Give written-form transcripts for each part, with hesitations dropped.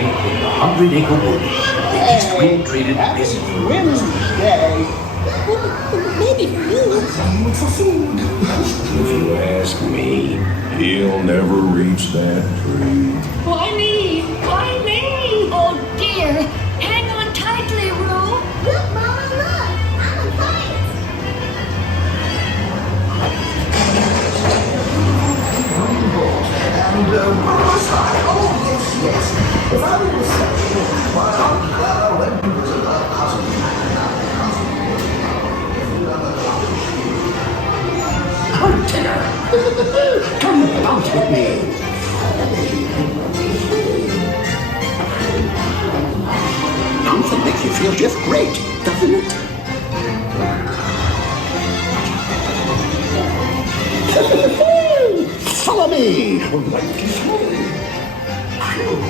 day in the 100-acre wood. The East Wind traded places. Wednesday. Maybe for you. For food. If you ask me, he'll never reach that tree. Why me? Why me? Oh dear. Hang on tightly, Roo. Look, Mama, look. I'm a kite. And where was I? Oh, yes. If I was my Aunt Clara went to visit her cousin. Come, Tigger. Come bounce with me. Bouncing makes you feel just great, doesn't it? Follow me!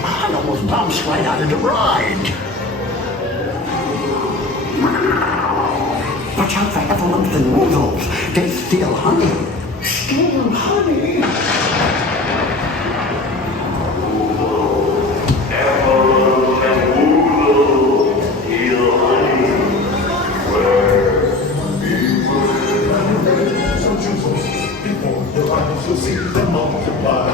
I almost bounced right out of the ride. Watch out for effluents and weasels. They steal honey. Steal honey? Effluents and woodles steal honey. Where Before the lions will see them multiply.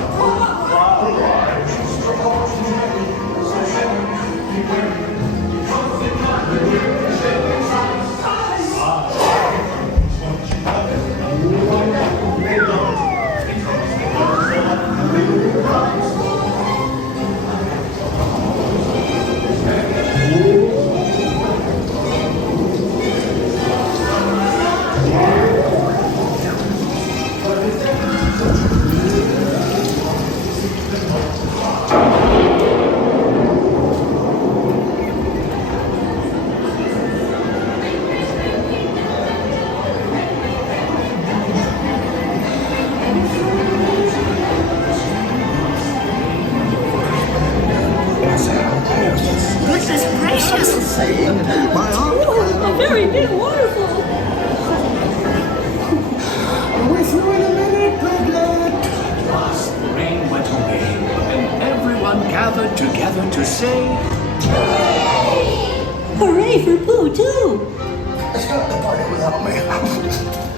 This is precious. My Aunt A very big waterfall. with you in a minute, Piglet. The rain went away, and everyone gathered together to say, Hooray for Pooh, too. Start the party without me.